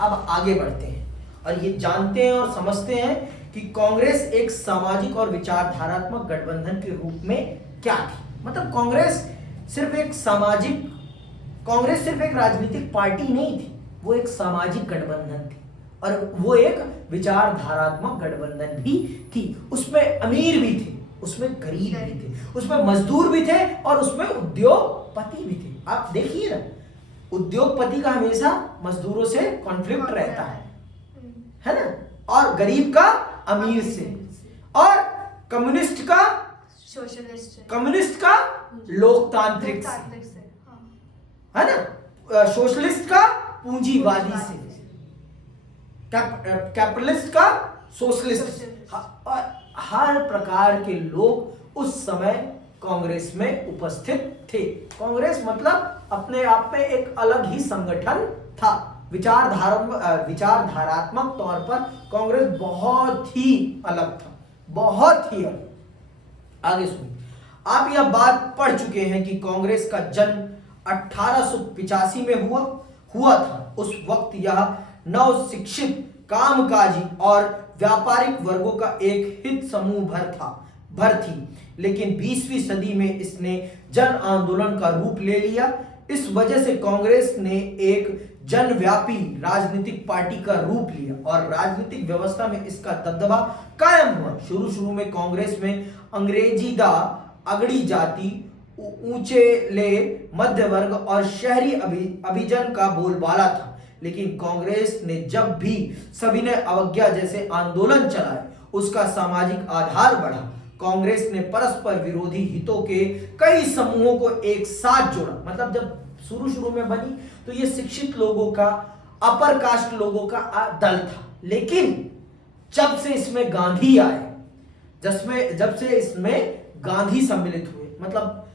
अब आगे बढ़ते हैं और ये जानते हैं और समझते हैं कि कांग्रेस एक सामाजिक और विचारधारात्मक गठबंधन के रूप में क्या थी। मतलब कांग्रेस सिर्फ एक राजनीतिक पार्टी नहीं थी, वो एक सामाजिक गठबंधन थी और वो एक विचारधारात्मक गठबंधन भी थी। उसमें अमीर भी थे, उसमें गरीब भी थे, उसमें मजदूर भी थे और उसमें उद्योगपति भी थे। आप देखिए ना, उद्योगपति का हमेशा मजदूरों से कॉन्फ्लिक्ट रहता है ना, और गरीब का अमीर से, और कम्युनिस्ट का सोशलिस्ट, कम्युनिस्ट का लोकतांत्रिक से, है ना, सोशलिस्ट का पूंजीवादी से, कैपिटलिस्ट का सोशलिस्ट। और हर प्रकार के लोग उस समय कांग्रेस में उपस्थित थे। कांग्रेस मतलब अपने आप में एक अलग ही संगठन था। विचारधारात्मक तौर पर कांग्रेस बहुत ही अलग था, बहुत ही अलग। आगे सुनिए, आप यह बात पढ़ चुके हैं कि कांग्रेस का जन्म 1885 में हुआ था। उस वक्त यह नव शिक्षित, कामकाजी और व्यापारिक वर्गों का एक हित समूह भर थी, लेकिन 20वीं सदी में इसने जन आंदोलन का रूप ले लिया। इस वजह से कांग्रेस ने एक जनव्यापी राजनीतिक पार्टी का रूप लिया और राजनीतिक व्यवस्था में इसका दबदबा कायम हुआ। शुरू में कांग्रेस में अंग्रेजीदा, अगड़ी जाति, ऊंचेले मध्य वर्ग और शहरी अभिजन का बोलबाला था, लेकिन कांग्रेस ने जब भी सविनय अवज्ञा जैसे आंदोलन चलाए, उसका सामाजिक आधार बढ़ा। कांग्रेस ने परस्पर विरोधी हितों के कई समूहों को एक साथ जोड़ा। मतलब जब शुरू में बनी तो ये शिक्षित लोगों का, अपर कास्ट लोगों का दल था, लेकिन जब से इसमें गांधी आए, जब से इसमें गांधी सम्मिलित हुए, मतलब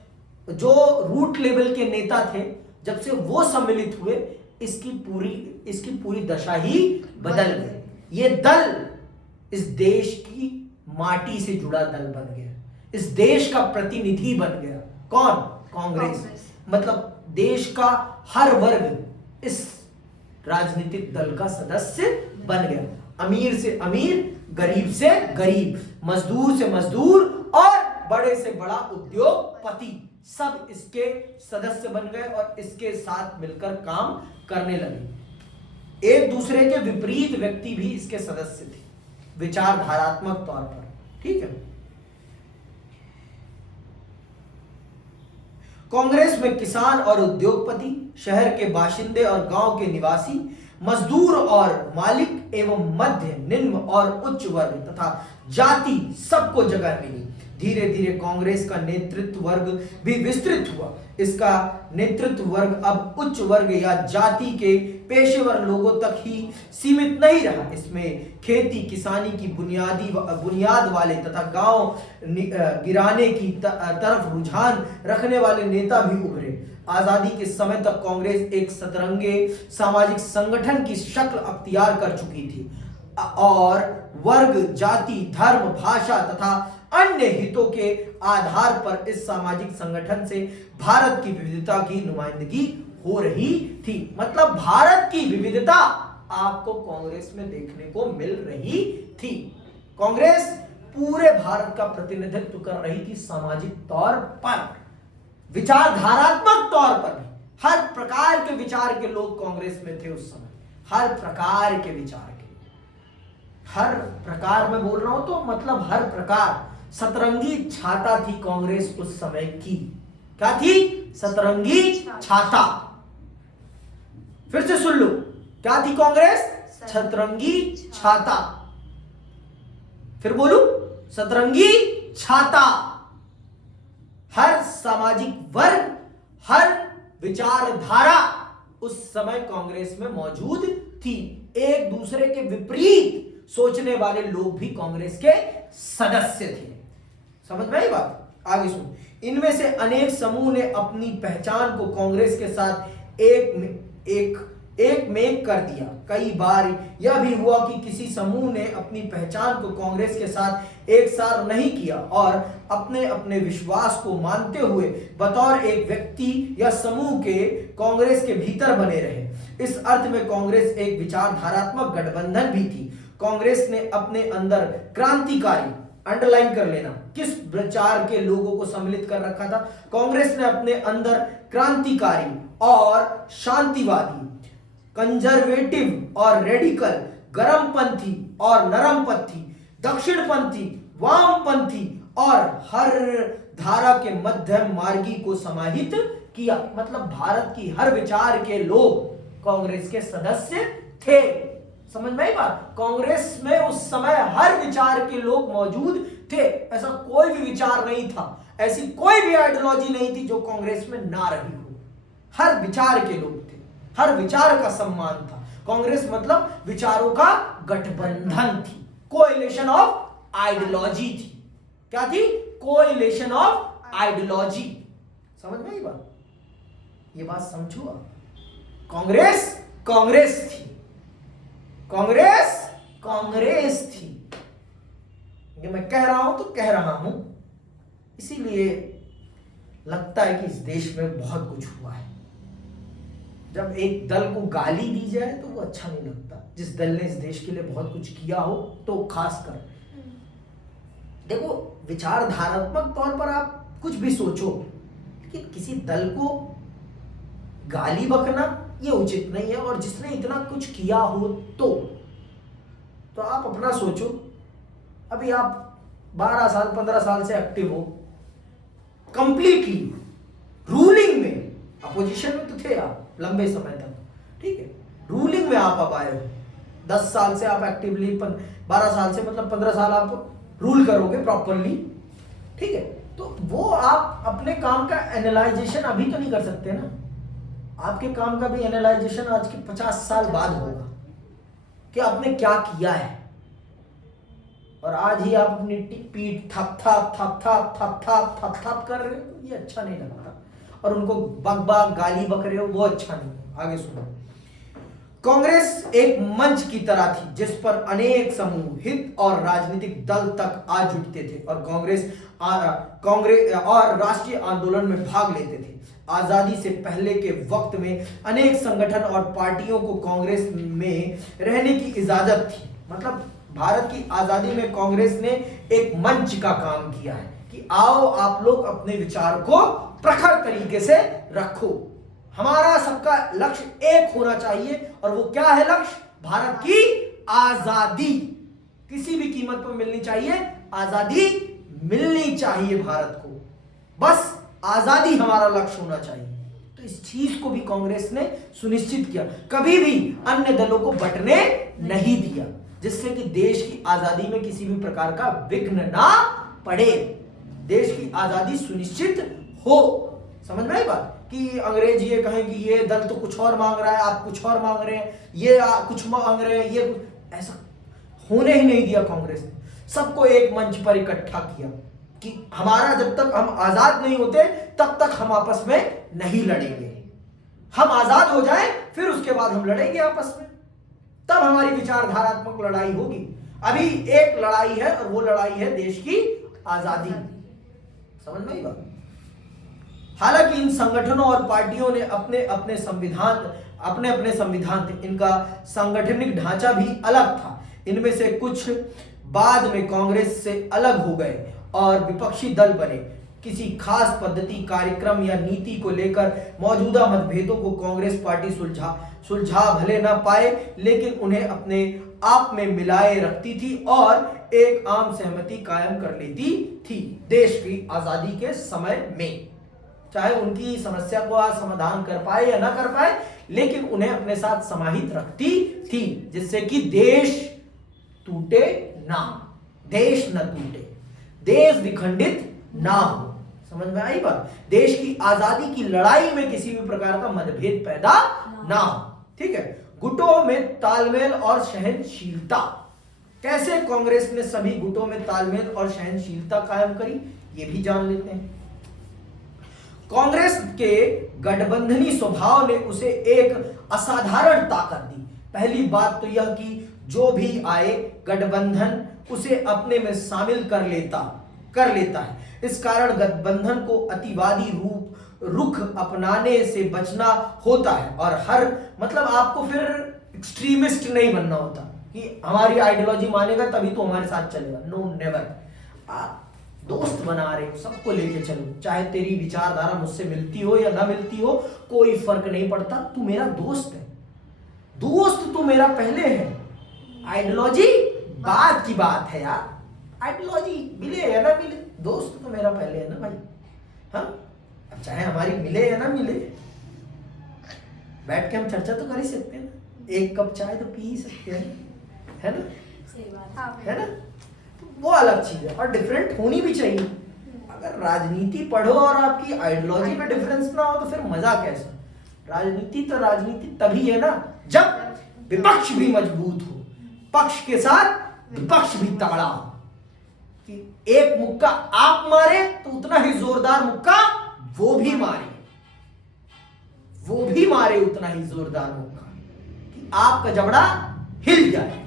जो रूट लेवल के नेता थे, जब से वो सम्मिलित हुए, इसकी पूरी दशा ही बदल गई। ये दल इस देश की माटी से जुड़ा दल बन गया, इस देश का प्रतिनिधि बन गया। कौन? कांग्रेस। मतलब देश का हर वर्ग इस राजनीतिक दल का सदस्य बन गया। अमीर से अमीर, गरीब से गरीब, मजदूर से मजदूर और बड़े से बड़ा उद्योगपति, सब इसके सदस्य बन गए और इसके साथ मिलकर काम करने लगे। एक दूसरे के विपरीत व्यक्ति भी इसके सदस्य थे विचारधारात्मक तौर पर। ठीक है। कांग्रेस में किसान और उद्योगपति, शहर के बाशिंदे और गांव के निवासी, मजदूर और मालिक एवं मध्य, निम्न और उच्च वर्ग तथा जाति सबको जगह मिली। धीरे धीरे कांग्रेस का नेतृत्व वर्ग भी विस्तृत हुआ। इसका नेतृत्व वर्ग अब उच्च वर्ग या जाति के पेशेवर लोगों तक ही सीमित नहीं रहा। इसमें खेती किसानी की बुनियाद वाले तथा गांव गिराने की तरफ रुझान रखने वाले नेता भी उभरे। आजादी के समय तक कांग्रेस एक सतरंगे सामाजिक संगठन की शक्ल अख्तियार कर चुकी थी और वर्ग, जाति, धर्म, भाषा तथा अन्य हितों के आधार पर इस सामाजिक संगठन से भारत की विविधता की नुमाइंदगी हो रही थी। मतलब भारत की विविधता आपको कांग्रेस में देखने को मिल रही थी। कांग्रेस पूरे भारत का प्रतिनिधित्व कर रही थी सामाजिक तौर पर, विचारधारात्मक तौर पर भी। हर प्रकार के विचार के लोग कांग्रेस में थे उस समय, हर प्रकार के विचार के। हर प्रकार में बोल रहा हूं तो मतलब हर प्रकार। सतरंगी छाता थी कांग्रेस उस समय की। क्या थी? सतरंगी छाता। फिर से सुन लो, क्या थी कांग्रेस? सतरंगी छाता। फिर बोलू, सतरंगी छाता। हर सामाजिक वर्ग, हर विचारधारा उस समय कांग्रेस में मौजूद थी। एक दूसरे के विपरीत सोचने वाले लोग भी कांग्रेस के सदस्य थे। समझ में आई बात? आगे सुन। इनमें से अनेक समूह ने अपनी पहचान को कांग्रेस के साथ एक एक में एक कर दिया। कई बार यह भी हुआ कि किसी समूह ने अपनी पहचान को कांग्रेस के साथ एक साथ नहीं किया और अपने अपने विश्वास को मानते हुए बतौर एक व्यक्ति या समूह के कांग्रेस के भीतर बने रहे। इस अर्थ में कांग्रेस एक विचारधारात्मक गठबंधन भी थी। कांग्रेस ने अपने अंदर क्रांतिकारी, अंडरलाइन कर लेना, किस विचार के लोगों को सम्मिलित कर रखा था? कांग्रेस ने अपने अंदर क्रांतिकारी और शांतिवादी, कंजर्वेटिव और रेडिकल, गर्मपंथी और नरमपंथी, दक्षिणपंथी, वामपंथी और हर धारा के मध्यम मार्गी को समाहित किया। मतलब भारत की हर विचार के लोग कांग्रेस के सदस्य थे। समझ में आई बात? कांग्रेस में उस समय हर विचार के लोग मौजूद थे। ऐसा कोई भी विचार नहीं था, ऐसी कोई भी आइडियोलॉजी नहीं थी जो कांग्रेस में ना रही हो। हर विचार के लोग थे, हर विचार का सम्मान था। कांग्रेस मतलब विचारों का गठबंधन थी, कोएलिशन ऑफ आइडियोलॉजी थी। क्या थी? Coalition of ideology. समझ में आई बात? ये बात समझो आप। कांग्रेस कांग्रेस थी, कांग्रेस कांग्रेस थी। ये मैं कह रहा हूं तो कह रहा हूं, इसीलिए लगता है कि इस देश में बहुत कुछ हुआ है। जब एक दल को गाली दी जाए तो वो अच्छा नहीं लगता। जिस दल ने इस देश के लिए बहुत कुछ किया हो तो खासकर देखो, विचारधारात्मक तौर पर आप कुछ भी सोचो, लेकिन किसी दल को गाली बकना ये उचित नहीं है। और जिसने इतना कुछ किया हो तो आप अपना सोचो। अभी आप 12 साल 15 साल से एक्टिव हो, कंप्लीटली रूलिंग में, अपोजिशन में तो थे आप लंबे समय तक, ठीक है, रूलिंग में आप अब आए हो। 10 साल से आप एक्टिवली, 12 साल से मतलब 15 साल आप रूल करोगे प्रॉपरली, ठीक है। तो वो आप अपने काम का एनालाइजेशन अभी तो नहीं कर सकते ना। आपके काम का भी एनालाइजेशन आज के 50 साल बाद होगा कि आपने क्या किया है। और आज ही आप अपनी पीठ थप थप थप थप थप थप थप थप कर रहे हो, तो ये अच्छा नहीं लगता। और उनको बक गाली बक रहे हो, वो अच्छा नहीं है। आगे सुनो। कांग्रेस एक मंच की तरह थी जिस पर अनेक समूह, हित और राजनीतिक दल तक आ जुटते थे और कांग्रेस और राष्ट्रीय आंदोलन में भाग लेते थे। आजादी से पहले के वक्त में अनेक संगठन और पार्टियों को कांग्रेस में रहने की इजाजत थी। मतलब भारत की आजादी में कांग्रेस ने एक मंच का काम किया है कि आओ आप लोग अपने विचार को प्रखर तरीके से रखो। हमारा सबका लक्ष्य एक होना चाहिए, और वो क्या है लक्ष्य? भारत की आजादी किसी भी कीमत पर मिलनी चाहिए, आजादी मिलनी चाहिए भारत को, बस आजादी हमारा लक्ष्य होना चाहिए। तो इस चीज को भी कांग्रेस ने सुनिश्चित किया, कभी भी अन्य दलों को बंटने नहीं दिया, जिससे कि देश की आजादी में किसी भी प्रकार का विघ्न ना पड़े, देश की आजादी सुनिश्चित हो। समझ में आई बात? कि अंग्रेज ये कहें कि ये दल तो कुछ और मांग रहा है, आप कुछ और मांग रहे हैं, ये कुछ मांग रहे हैं, ये ऐसा होने ही नहीं दिया कांग्रेस ने। सबको एक मंच पर इकट्ठा किया कि हमारा जब तक हम आजाद नहीं होते तब तक हम आपस में नहीं लड़ेंगे। हम आजाद हो जाएं फिर उसके बाद हम लड़ेंगे आपस में, तब हमारी विचारधारात्मक लड़ाई होगी। अभी एक लड़ाई है और वो लड़ाई है देश की आजादी। समझ में आई बात? हालांकि इन संगठनों और पार्टियों ने अपने अपने संविधान थे, इनका सांगठनिक ढांचा भी अलग था। इनमें से कुछ बाद में कांग्रेस से अलग हो गए और विपक्षी दल बने। किसी खास पद्धति, कार्यक्रम या नीति को लेकर मौजूदा मतभेदों को कांग्रेस पार्टी सुलझा भले न पाए, लेकिन उन्हें अपने आप में मिलाए रखती थी और एक आम सहमति कायम कर लेती थी देश की आजादी के समय में। चाहे उनकी समस्या को आज समाधान कर पाए या ना कर पाए, लेकिन उन्हें अपने साथ समाहित रखती थी, जिससे कि देश टूटे ना, देश न टूटे, देश विखंडित ना हो। समझ में आई बात? देश की आजादी की लड़ाई में किसी भी प्रकार का मतभेद पैदा ना हो, ठीक है। गुटों में तालमेल और सहनशीलता। कैसे कांग्रेस ने सभी गुटों में तालमेल और सहनशीलता कायम करी, ये भी जान लेते हैं। कांग्रेस के गठबंधनी स्वभाव ने उसे एक असाधारण ताकत दी। पहली बात तो यह कि जो भी आए गठबंधन उसे अपने में शामिल कर लेता है। इस कारण गठबंधन को अतिवादी रुख अपनाने से बचना होता है और हर मतलब आपको फिर एक्सट्रीमिस्ट नहीं बनना होता कि हमारी आइडियोलॉजी मानेगा तभी तो हमारे साथ चलेगा। No never. आप दोस्त बना रहे हो, सबको लेके चलो, चाहे तेरी विचारधारा मुझसे मिलती हो या ना मिलती हो, कोई फर्क नहीं पड़ता। तू मेरा दोस्त है, दोस्त तू मेरा पहले है, आइडियोलॉजी बाद की बात है यार। आइडियोलॉजी मिले या ना मिले, दोस्त तो मेरा पहले है ना भाई। हाँ, अब चाहे हमारी मिले या ना मिले, बैठ के हम चर्चा तो कर ही सकते हैं ना, एक कप चाय तो पी ही सकते हैं, है ना? सही बात है ना? वो अलग चीज है और डिफरेंट होनी भी चाहिए। अगर राजनीति पढ़ो और आपकी आइडियोलॉजी में डिफरेंस ना हो तो फिर मजा कैसा? राजनीति तभी है ना जब विपक्ष भी मजबूत हो, पक्ष के साथ विपक्ष भी तगड़ा हो। कि एक मुक्का आप मारे तो उतना ही जोरदार मुक्का वो भी मारे उतना ही जोरदार मुक्का कि आपका जबड़ा हिल जाए।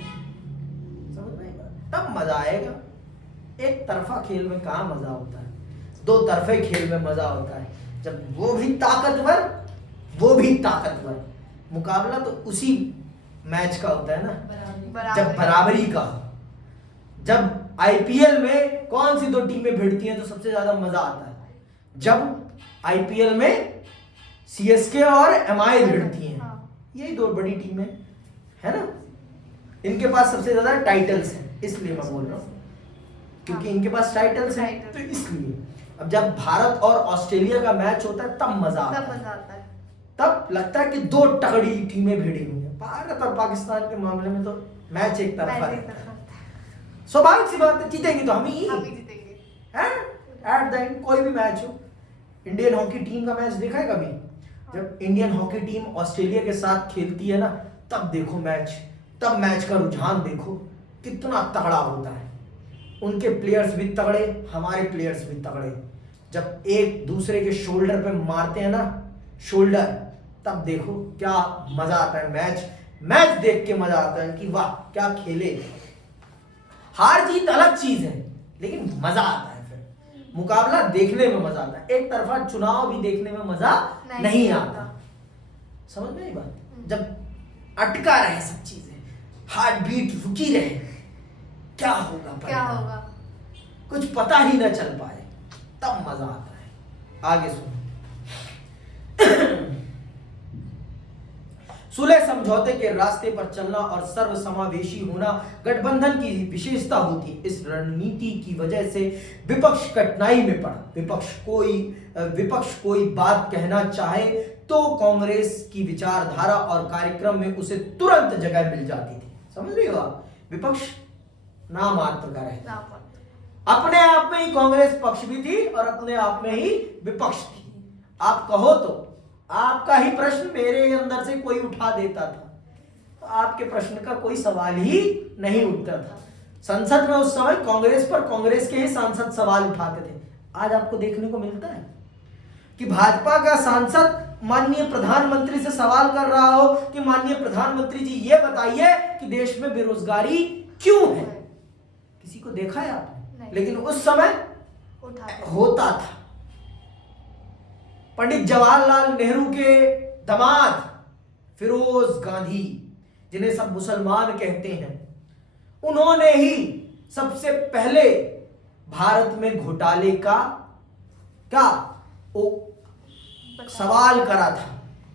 तब मजा आएगा। एक तरफा खेल में कहाँ मजा होता है, दो तरफे खेल में मजा होता है। जब वो भी ताकतवर, मुकाबला तो उसी मैच का होता है ना जब बराबरी का। जब आईपीएल में कौन सी दो टीमें भिड़ती हैं तो सबसे ज्यादा मजा आता है? जब आईपीएल में सीएसके और एमआई भिड़ती हैं, यही दो बड़ी टीमें है ना, इनके पास सबसे ज्यादा टाइटल्स हैं, इसलिए मैं बोल रहा हूँ क्योंकि इनके पास टाइटल्स हैं तो इसलिए। अब जब भारत और ऑस्ट्रेलिया का मैच होता है तब मजा आता है, तब लगता है कि दो तगड़ी टीमें भिड़ी हुई हैं। भारत और पाकिस्तान के मामले में तो मैच एक तरफा रहता है। स्वाभाविक सी बात है, जीतेंगे तो हम ही हैं एट द एंड। कोई भी मैच हो, इंडियन हॉकी टीम का मैच देखा है कभी? जब इंडियन हॉकी टीम ऑस्ट्रेलिया के साथ खेलती है ना, तब देखो मैच, तब मैच का रुझान देखो कितना तगड़ा होता है। उनके प्लेयर्स भी तगड़े, हमारे प्लेयर्स भी तगड़े। जब एक दूसरे के शोल्डर पे मारते हैं ना, शोल्डर, तब देखो क्या मजा आता है। मैच देख के मजा आता है कि वाह क्या खेले। हार जीत अलग चीज है लेकिन मजा आता है। फिर मुकाबला देखने में मजा आता है, एक तरफा चुनाव भी देखने में मजा नहीं आता। समझ में आई बात? जब अटका रहे सब चीजें, हार्ट बीट रुकी रहे, क्या होगा कुछ पता ही ना चल पाए, तब मजा आता है। आगे सुनो। सुलह समझौते के रास्ते पर चलना और सर्वसमावेशी होना गठबंधन की विशेषता होती है। इस रणनीति की वजह से विपक्ष कठिनाई में पड़ा। विपक्ष कोई बात कहना चाहे तो कांग्रेस की विचारधारा और कार्यक्रम में उसे तुरंत जगह मिल जाती थी। समझ रही हो आप? विपक्ष नाम मात्र का रहता, अपने आप में ही कांग्रेस पक्ष भी थी और अपने आप में ही विपक्ष थी। आप कहो तो आपका ही प्रश्न मेरे अंदर से कोई उठा देता था, तो आपके प्रश्न का कोई सवाल ही नहीं उठता था। संसद में उस समय कांग्रेस पर कांग्रेस के ही सांसद सवाल उठाते थे। आज आपको देखने को मिलता है कि भाजपा का सांसद माननीय प्रधानमंत्री से सवाल कर रहा हो कि माननीय प्रधानमंत्री जी ये बताइए कि देश में बेरोजगारी क्यों है। किसी को देखा है आपने? लेकिन उस समय होता था। पंडित जवाहरलाल नेहरू के दामाद फिरोज गांधी, जिन्हें सब मुसलमान कहते हैं, उन्होंने ही सबसे पहले भारत में घोटाले का सवाल करा था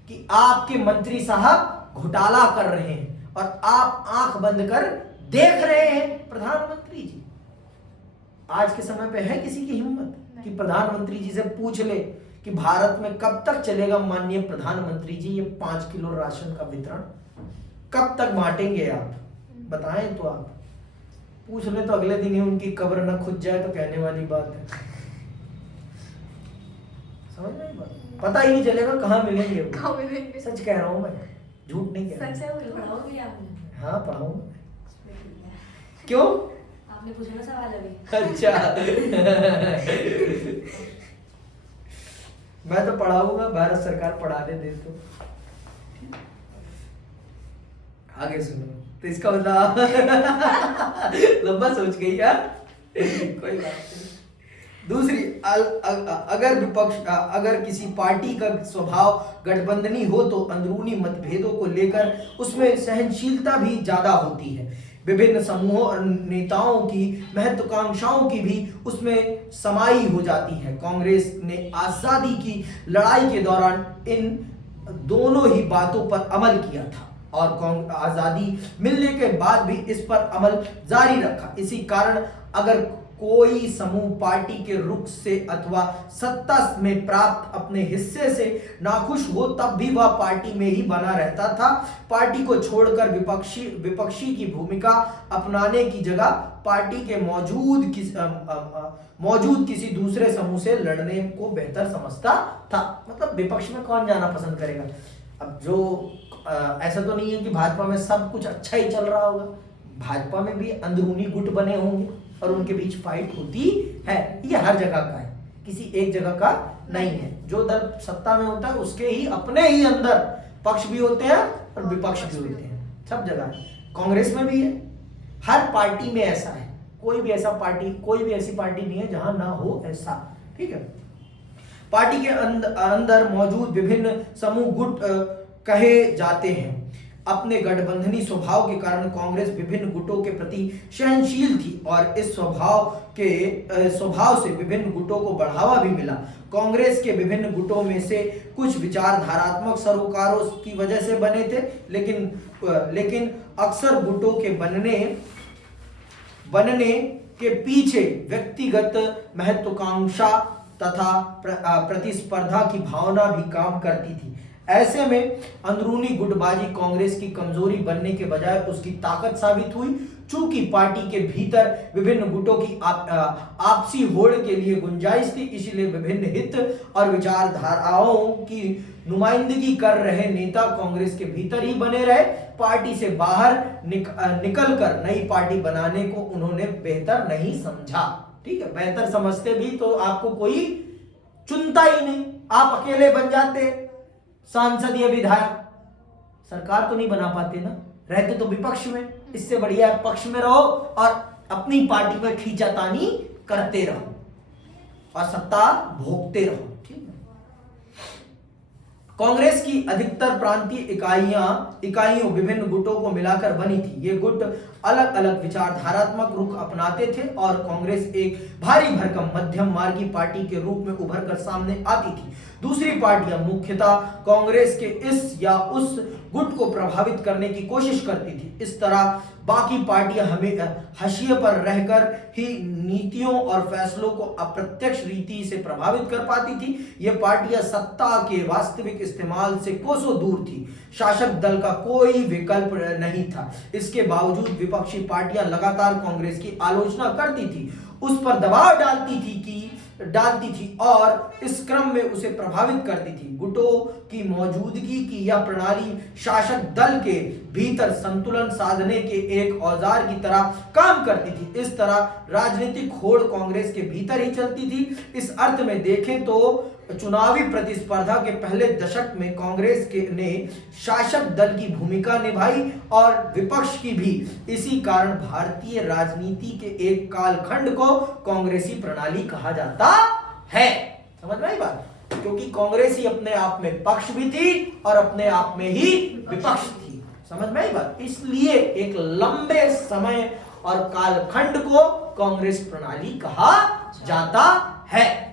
कि आपके मंत्री साहब घोटाला कर रहे हैं और आप आंख बंद कर देख रहे हैं। प्रधानमंत्री जी, आज के समय पे है किसी की हिम्मत कि प्रधानमंत्री जी से पूछ ले कि भारत में कब तक चलेगा माननीय प्रधानमंत्री जी ये 5 किलो राशन का वितरण, कब तक बांटेंगे आप? बताएं तो आप पूछ ले तो अगले दिन ही उनकी कब्र न खुद जाए तो कहने वाली बात है। समझ में बात? पता ही नहीं चलेगा कहाँ मिलेंगे। सच कह रहा हूँ मैं, झूठ नहीं कह रहा। हाँ पढ़ाऊंगा। क्यों? आपने पूछा ना सवाल अभी। अच्छा। मैं तो पढ़ाऊंगा, भारत सरकार पढ़ाने दे तो। आगे सुनो, तो इसका मतलब लंबा सोच गई यार, कोई बात नहीं। दूसरी, अगर किसी पार्टी का स्वभाव गठबंधनी हो तो अंदरूनी मतभेदों को लेकर उसमें सहनशीलता भी ज्यादा होती है। विभिन्न समूहों और नेताओं की महत्वाकांक्षाओं की भी उसमें समाई हो जाती है। कांग्रेस ने आजादी की लड़ाई के दौरान इन दोनों ही बातों पर अमल किया था और आजादी मिलने के बाद भी इस पर अमल जारी रखा। इसी कारण अगर कोई समूह पार्टी के रुख से अथवा सत्ता में प्राप्त अपने हिस्से से नाखुश हो तब भी वह पार्टी में ही बना रहता था। पार्टी को छोड़कर विपक्षी की भूमिका अपनाने की जगह पार्टी के मौजूद किसी दूसरे समूह से लड़ने को बेहतर समझता था। मतलब विपक्ष में कौन जाना पसंद करेगा? अब जो ऐसा तो नहीं है कि भाजपा में सब कुछ अच्छा ही चल रहा होगा, भाजपा में भी अंदरूनी गुट बने होंगे और उनके बीच फाइट होती है। ये हर जगह का है, किसी एक जगह का नहीं है। जो दल सत्ता में होता है उसके ही अपने ही अंदर पक्ष भी होते हैं और विपक्ष भी होते हैं, सब जगह है। कांग्रेस में भी है, हर पार्टी में ऐसा है। कोई भी ऐसी पार्टी नहीं है जहां ना हो ऐसा, ठीक है। पार्टी के अंदर मौजूद विभिन्न समूह गुट कहे जाते हैं। अपने गठबंधनी स्वभाव के कारण कांग्रेस विभिन्न गुटों के प्रति सहनशील थी और इस स्वभाव से विभिन्न गुटों को बढ़ावा भी मिला। कांग्रेस के विभिन्न गुटों में से कुछ विचारधारात्मक सरोकारों की वजह से बने थे, लेकिन अक्सर गुटों के बनने के पीछे व्यक्तिगत महत्वाकांक्षा तथा प्रतिस्पर्धा की भावना भी काम करती थी। ऐसे में अंदरूनी गुटबाजी कांग्रेस की कमजोरी बनने के बजाय उसकी ताकत साबित हुई। चूंकि पार्टी के भीतर विभिन्न गुटों की आपसी होड़ के लिए गुंजाइश थी, इसलिए विभिन्न हित और विचारधाराओं की नुमाइंदगी कर रहे नेता कांग्रेस के भीतर ही बने रहे। पार्टी से बाहर निकलकर नई पार्टी बनाने को उन्होंने बेहतर नहीं समझा। ठीक है, बेहतर समझते भी तो आपको कोई चुनता ही नहीं, आप अकेले बन जाते सांसद या विधायक, सरकार तो नहीं बना पाते ना, रहते तो विपक्ष में। इससे बढ़िया पक्ष में रहो और अपनी पार्टी पर खींचातानी करते रहो और सत्ता भोगते रहो, ठीक है। कांग्रेस की अधिकतर प्रांतीय इकाइयों विभिन्न गुटों को मिलाकर बनी थी। ये गुट अलग अलग विचारधारात्मक रुख अपनाते थे और कांग्रेस एक भारी भरकम मध्यम मार्गी पार्टी के रूप में उभर कर सामने आती थी। दूसरी पार्टियां मुख्यतः कांग्रेस के इस या उस गुट को प्रभावित करने की कोशिश करती थी। इस तरह बाकी पार्टियां हमें हाशिए पर रहकर ही नीतियों और फैसलों को अप्रत्यक्ष रीति से प्रभावित कर पाती थी। ये पार्टियां सत्ता के वास्तविक इस्तेमाल से कोसों दूर थी। शासक दल का कोई विकल्प नहीं था। इसके बावजूद विपक्षी पार्टियां लगातार कांग्रेस की आलोचना करती थी, उस पर दबाव डालती थी और इस क्रम में उसे प्रभावित करती थी। गुटों की मौजूदगी की यह प्रणाली शासक दल के भीतर संतुलन साधने के एक औजार की तरह काम करती थी। इस तरह राजनीतिक होड़ कांग्रेस के भीतर ही चलती थी। इस अर्थ में देखें तो चुनावी प्रतिस्पर्धा के पहले दशक में कांग्रेस ने शासक दल की भूमिका निभाई और विपक्ष की भी। इसी कारण भारतीय राजनीति के एक कालखंड को कांग्रेसी प्रणाली कहा जाता है। समझ में आई बात? क्योंकि कांग्रेस ही अपने आप में पक्ष भी थी और अपने आप में ही विपक्ष थी। समझ में आई बात? इसलिए एक लंबे समय और कालखंड को कांग्रेस प्रणाली कहा जाता है।